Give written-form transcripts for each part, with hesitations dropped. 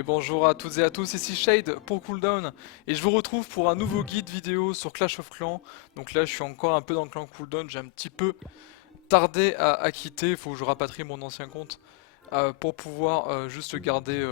Et bonjour à toutes et à tous, ici Shade pour Cooldown et je vous retrouve pour un nouveau guide vidéo sur Clash of Clans. Donc là je suis encore un peu dans le clan Cooldown, j'ai un petit peu tardé à quitter, il faut que je rapatrie mon ancien compte pour pouvoir juste le garder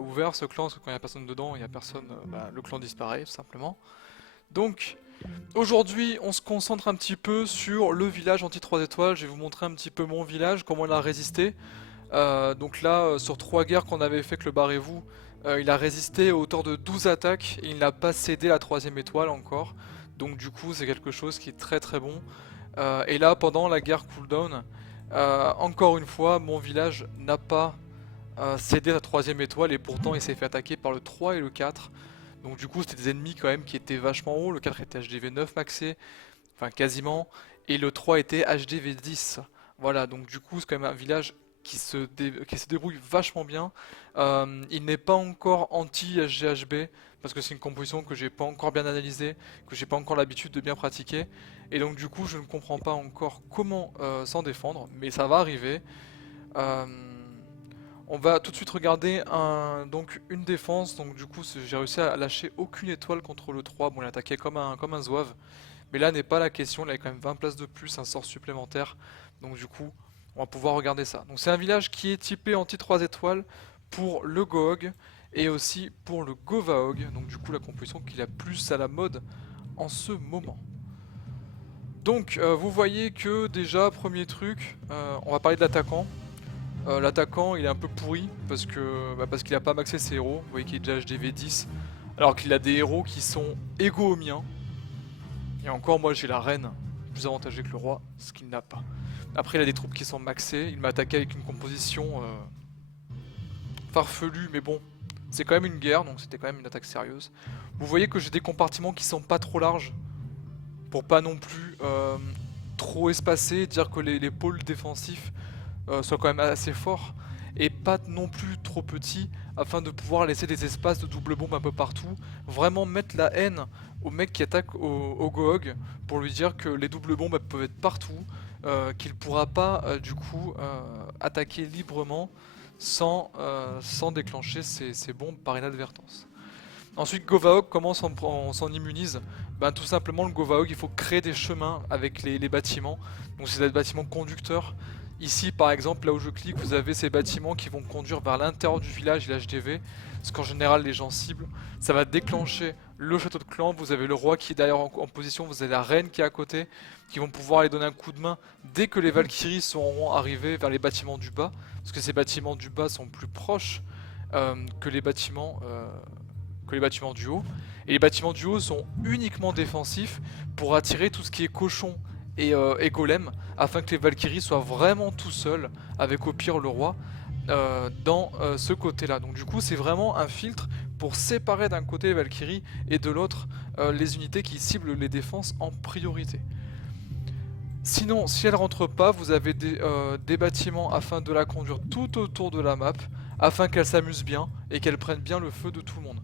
ouvert ce clan, parce que quand il n'y a personne dedans, il y a personne, le clan disparaît tout simplement. Donc aujourd'hui on se concentre un petit peu sur le village anti 3 étoiles, je vais vous montrer un petit peu mon village, comment il a résisté. Donc là, sur 3 guerres qu'on avait fait avec le Barrez-vous, il a résisté à hauteur de 12 attaques et il n'a pas cédé la 3ème étoile encore. Donc du coup, c'est quelque chose qui est très très bon. Et là, pendant la guerre cooldown, encore une fois, mon village n'a pas cédé la 3ème étoile et pourtant il s'est fait attaquer par le 3 et le 4. Donc du coup, c'était des ennemis quand même qui étaient vachement hauts. Le 4 était HDV 9 maxé, enfin quasiment, et le 3 était HDV 10. Voilà, donc du coup, c'est quand même un village qui se débrouille vachement bien. Il n'est pas encore anti-SGHB parce que c'est une composition que j'ai pas encore bien analysée, que j'ai pas encore l'habitude de bien pratiquer. Et donc du coup je ne comprends pas encore comment s'en défendre, mais ça va arriver. Euh, on va tout de suite regarder donc une défense. Donc du coup j'ai réussi à lâcher aucune étoile contre le 3. Bon, il attaquait comme un zouave. Mais là n'est pas la question, il a quand même 20 places de plus, un sort supplémentaire. Donc du coup, on va pouvoir regarder ça. Donc c'est un village qui est typé anti 3 étoiles pour le Gohog et aussi pour le Govaog. Donc du coup la composition qui est la plus à la mode en ce moment. Donc vous voyez que déjà, premier truc, on va parler de l'attaquant. L'attaquant il est un peu pourri parce qu'il a pas maxé ses héros. Vous voyez qu'il est déjà HDV 10 alors qu'il a des héros qui sont égaux aux miens. Et encore, moi j'ai la reine plus avantagée que le roi, ce qu'il n'a pas. Après, il a des troupes qui sont maxées. Il m'a attaqué avec une composition farfelue, mais bon, c'est quand même une guerre, donc c'était quand même une attaque sérieuse. Vous voyez que j'ai des compartiments qui sont pas trop larges, pour pas non plus trop espacés, dire que les pôles défensifs soient quand même assez forts, et pas non plus trop petits, afin de pouvoir laisser des espaces de double bombe un peu partout. Vraiment mettre la haine au mec qui attaque au Gohog, pour lui dire que les doubles bombes peuvent être partout, qu'il pourra pas du coup attaquer librement sans déclencher ses bombes par inadvertance. Ensuite, Govaog, comment on s'en immunise? Ben, tout simplement, le Govaog, il faut créer des chemins avec les bâtiments. Donc c'est des bâtiments conducteurs. Ici, par exemple, là où je clique, vous avez ces bâtiments qui vont conduire vers l'intérieur du village et l'HDV. Parce qu'en général, les gens ciblent. Ça va déclencher le château de clan. Vous avez le roi qui est d'ailleurs en position. Vous avez la reine qui est à côté. Qui vont pouvoir aller donner un coup de main dès que les Valkyries seront arrivés vers les bâtiments du bas. Parce que ces bâtiments du bas sont plus proches que les bâtiments du haut. Et les bâtiments du haut sont uniquement défensifs pour attirer tout ce qui est cochon et golem, afin que les Valkyries soient vraiment tout seuls, avec au pire le roi, dans ce côté-là. Donc du coup c'est vraiment un filtre pour séparer d'un côté les Valkyries et de l'autre les unités qui ciblent les défenses en priorité. Sinon, si elle rentre pas, vous avez des bâtiments afin de la conduire tout autour de la map, afin qu'elle s'amuse bien et qu'elle prenne bien le feu de tout le monde.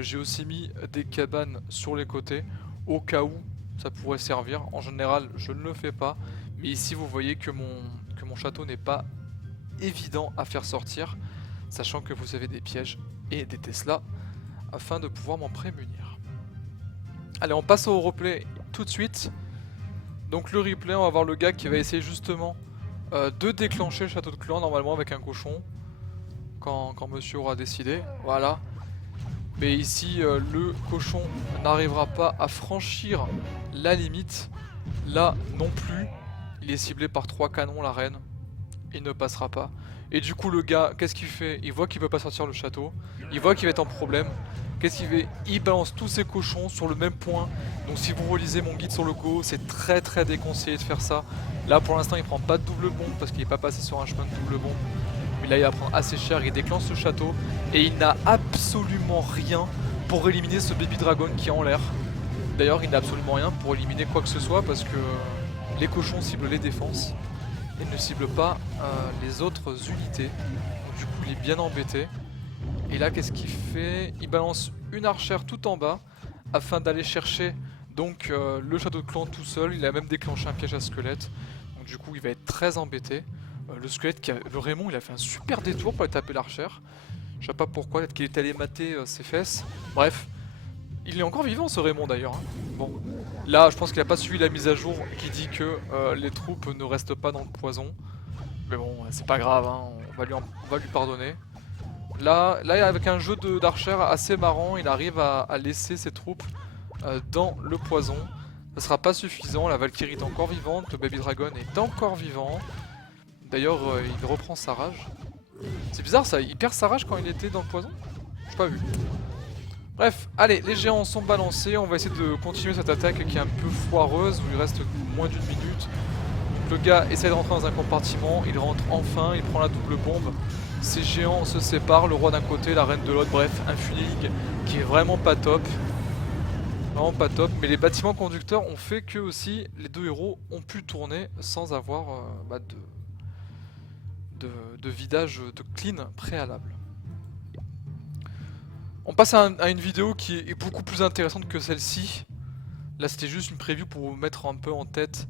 J'ai aussi mis des cabanes sur les côtés, au cas où ça pourrait servir. En général, je ne le fais pas, mais ici vous voyez que mon château n'est pas évident à faire sortir, sachant que vous avez des pièges et des Tesla, afin de pouvoir m'en prémunir. Allez, on passe au replay tout de suite. Donc le replay, on va voir le gars qui va essayer justement de déclencher le château de clan, normalement avec un cochon, quand monsieur aura décidé, voilà. Mais ici, le cochon n'arrivera pas à franchir la limite, là non plus, il est ciblé par 3 canons, la reine, il ne passera pas. Et du coup le gars, qu'est-ce qu'il fait? Il voit qu'il ne peut pas sortir le château, il voit qu'il va être en problème. Qu'est-ce qu'il fait? Il balance tous ses cochons sur le même point. Donc si vous relisez mon guide sur le Go, c'est très très déconseillé de faire ça. Là pour l'instant il prend pas de double bombe parce qu'il n'est pas passé sur un chemin de double bombe. Mais là il va prendre assez cher, il déclenche ce château. Et il n'a absolument rien pour éliminer ce baby dragon qui est en l'air. D'ailleurs il n'a absolument rien pour éliminer quoi que ce soit parce que les cochons ciblent les défenses. Et ne ciblent pas les autres unités. Donc du coup il est bien embêté. Et là qu'est-ce qu'il fait? Il balance une archère tout en bas afin d'aller chercher donc le château de clan tout seul. Il a même déclenché un piège à squelette. Donc du coup il va être très embêté. Le squelette, le Raymond, il a fait un super détour pour aller taper l'archère. Je sais pas pourquoi, peut-être qu'il est allé mater ses fesses. Bref, il est encore vivant ce Raymond d'ailleurs. Hein. Bon, là je pense qu'il a pas suivi la mise à jour qui dit que les troupes ne restent pas dans le poison. Mais bon, c'est pas grave, hein. On va lui pardonner. Là avec un jeu d'archer assez marrant, il arrive à laisser ses troupes dans le poison. Ça sera pas suffisant, la Valkyrie est encore vivante, le Baby Dragon est encore vivant. D'ailleurs, il reprend sa rage. C'est bizarre ça, il perd sa rage quand il était dans le poison? J'ai pas vu. Bref, allez, les géants sont balancés, on va essayer de continuer cette attaque qui est un peu foireuse, où il reste moins d'une minute. Le gars essaie de rentrer dans un compartiment, il rentre enfin, il prend la double bombe. Ces géants se séparent, le roi d'un côté, la reine de l'autre, bref, un feeling qui est vraiment pas top. Vraiment pas top, mais les bâtiments conducteurs ont fait que aussi les deux héros ont pu tourner sans avoir de vidage de clean préalable. On passe à une vidéo qui est beaucoup plus intéressante que celle-ci. Là c'était juste une preview pour vous mettre un peu en tête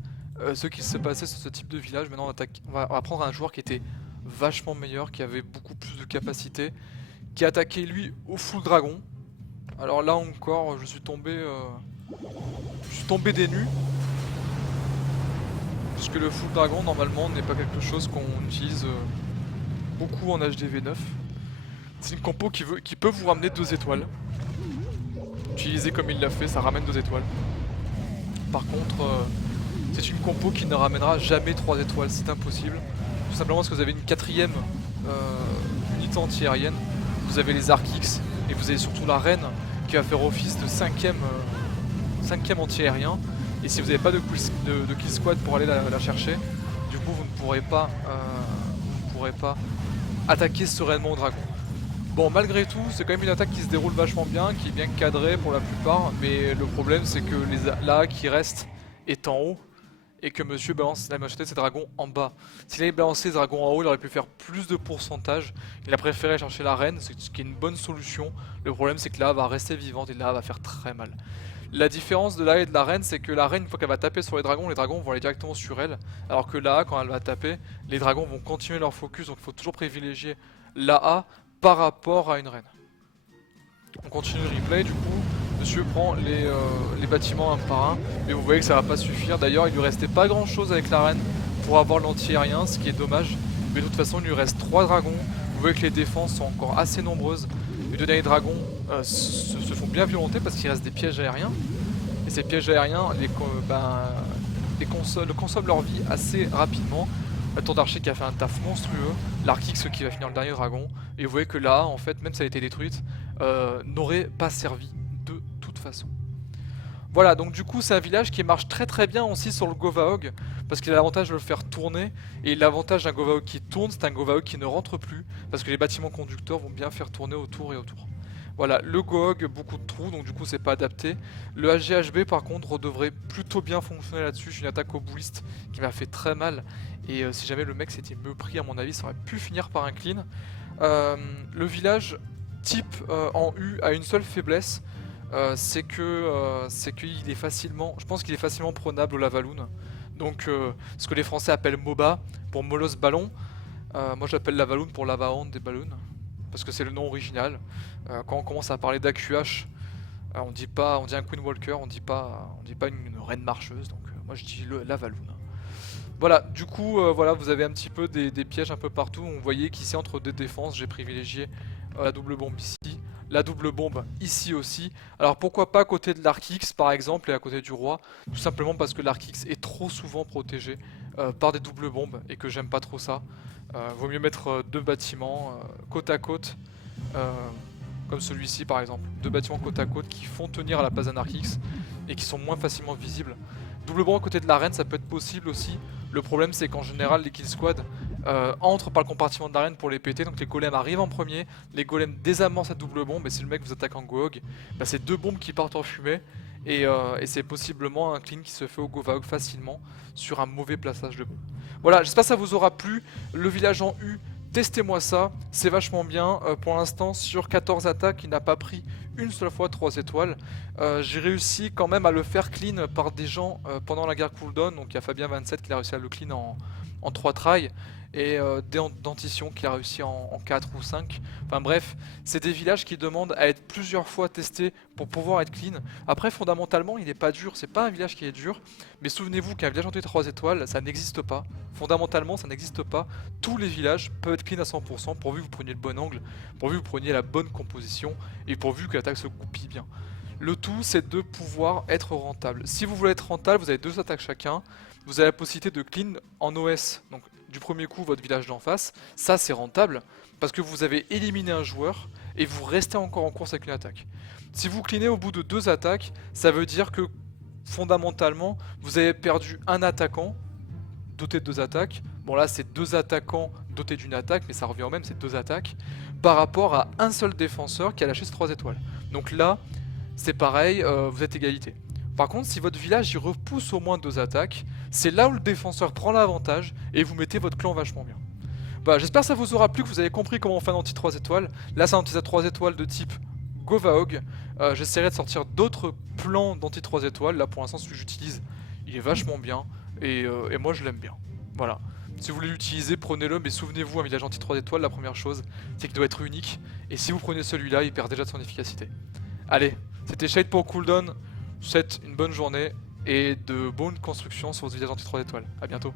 ce qui se passait sur ce type de village. Maintenant on va prendre un joueur qui était vachement meilleur, qui avait beaucoup plus de capacité, qui a attaqué lui au full dragon. Alors là encore je suis tombé des nues. Puisque le full dragon normalement n'est pas quelque chose qu'on utilise beaucoup en HDV9. C'est une compo qui peut vous ramener 2 étoiles. Utilisé comme il l'a fait, ça ramène 2 étoiles. Par contre, c'est une compo qui ne ramènera jamais 3 étoiles, c'est impossible. Tout simplement parce que vous avez une 4ème unité anti-aérienne, vous avez les Arc-X et vous avez surtout la reine qui va faire office de 5ème anti-aérien. Et si vous n'avez pas de kill squad pour aller la chercher, du coup vous ne pourrez pas attaquer sereinement au dragon. Bon, malgré tout, c'est quand même une attaque qui se déroule vachement bien, qui est bien cadrée pour la plupart, mais le problème c'est que la qui reste est en haut et que monsieur balance la majorité de ses dragons en bas. S'il avait balancé les dragons en haut, il aurait pu faire plus de pourcentage. Il a préféré chercher la reine, ce qui est une bonne solution. Le problème c'est que là va rester vivante et là va faire très mal. La différence de la et de la reine, c'est que la reine, une fois qu'elle va taper sur les dragons vont aller directement sur elle. Alors que la A, quand elle va taper, les dragons vont continuer leur focus, donc il faut toujours privilégier la A par rapport à une reine. On continue le replay, du coup, monsieur prend les bâtiments un par un, mais vous voyez que ça va pas suffire. D'ailleurs, il lui restait pas grand chose avec la reine pour avoir l'anti-aérien, ce qui est dommage. Mais de toute façon, il lui reste 3 dragons. Vous voyez que les défenses sont encore assez nombreuses. Les 2 derniers dragons se font bien violenter parce qu'il reste des pièges aériens. Et ces pièges aériens consomment leur vie assez rapidement. La tour d'archer qui a fait un taf monstrueux, l'Arc-X qui va finir le dernier dragon, et vous voyez que là, en fait, même si elle a été détruite, n'aurait pas servi de toute façon. Voilà, donc du coup c'est un village qui marche très très bien aussi sur le Govaog, parce qu'il a l'avantage de le faire tourner, et l'avantage d'un Govaog qui tourne, c'est un Govaog qui ne rentre plus, parce que les bâtiments conducteurs vont bien faire tourner autour et autour. Voilà, le Goog, beaucoup de trous, donc du coup c'est pas adapté. Le HGHB par contre devrait plutôt bien fonctionner là-dessus. J'ai une attaque au bouliste qui m'a fait très mal, et si jamais le mec s'était mieux pris, à mon avis ça aurait pu finir par un clean. Le village type en U a une seule faiblesse, c'est qu'il est facilement, je pense qu'il est facilement prenable au Lavaloon. Donc ce que les Français appellent MOBA pour Molos Ballon, moi j'appelle Lavaloon pour Lava des Balloons, parce que c'est le nom original. Quand on commence à parler d'AQH, on dit un Queen Walker, on dit pas une reine marcheuse, donc moi je dis le Lavaloon. Voilà, du coup, voilà, vous avez un petit peu des pièges un peu partout. Vous voyez qu'ici, entre deux défenses, j'ai privilégié la double bombe ici, la double bombe ici aussi. Alors pourquoi pas à côté de l'Arc-X par exemple et à côté du roi? Tout simplement parce que l'Arc-X est trop souvent protégé par des doubles bombes et que j'aime pas trop ça. Vaut mieux mettre 2 bâtiments côte à côte, comme celui-ci par exemple. 2 bâtiments côte à côte qui font tenir à la place d'un Arc-X et qui sont moins facilement visibles. Double bombe à côté de l'arène, ça peut être possible aussi. Le problème c'est qu'en général les kill squads entrent par le compartiment de l'arène pour les péter, donc les golems arrivent en premier, les golems désamorcent cette double bombe et si le mec vous attaque en Goog, bah c'est 2 bombes qui partent en fumée et c'est possiblement un clean qui se fait au Govaog facilement sur un mauvais plaçage de bombe. Voilà, j'espère que ça vous aura plu, le village en U, testez-moi ça, c'est vachement bien. Pour l'instant sur 14 attaques il n'a pas pris une seule fois 3 étoiles. J'ai réussi quand même à le faire clean par des gens pendant la guerre cooldown. Donc il y a Fabien27 qui a réussi à le clean en 3 tries. et Dentition qui a réussi en 4 ou 5. Enfin bref, c'est des villages qui demandent à être plusieurs fois testés pour pouvoir être clean. Après fondamentalement il n'est pas dur, c'est pas un village qui est dur, mais souvenez-vous qu'un village entier 3 étoiles ça n'existe pas. Fondamentalement ça n'existe pas. Tous les villages peuvent être clean à 100% pourvu que vous preniez le bon angle, pourvu que vous preniez la bonne composition et pourvu que l'attaque se goupille bien. Le tout, c'est de pouvoir être rentable. Si vous voulez être rentable, vous avez 2 attaques chacun. Vous avez la possibilité de clean en OS, donc du premier coup votre village d'en face. Ça, c'est rentable parce que vous avez éliminé un joueur et vous restez encore en course avec une attaque. Si vous cleanez au bout de 2 attaques, ça veut dire que fondamentalement, vous avez perdu un attaquant doté de 2 attaques. Bon là, c'est 2 attaquants dotés d'une attaque, mais ça revient au même, c'est 2 attaques par rapport à un seul défenseur qui a lâché ses 3 étoiles. Donc là, c'est pareil, vous êtes égalité. Par contre, si votre village il repousse au moins 2 attaques, c'est là où le défenseur prend l'avantage et vous mettez votre clan vachement bien. Bah, j'espère que ça vous aura plu, que vous avez compris comment on fait un anti 3 étoiles. Là, c'est un anti 3 étoiles de type Govaog. J'essaierai de sortir d'autres plans d'anti 3 étoiles. Là, pour l'instant, celui que j'utilise, il est vachement bien et moi, je l'aime bien. Voilà. Si vous voulez l'utiliser, prenez-le, mais souvenez-vous, un village anti 3 étoiles, la première chose, c'est qu'il doit être unique. Et si vous prenez celui-là, il perd déjà de son efficacité. Allez, c'était Shade pour Cooldown. Je vous souhaite une bonne journée et de bonnes constructions sur vos villages anti 3 étoiles. A bientôt.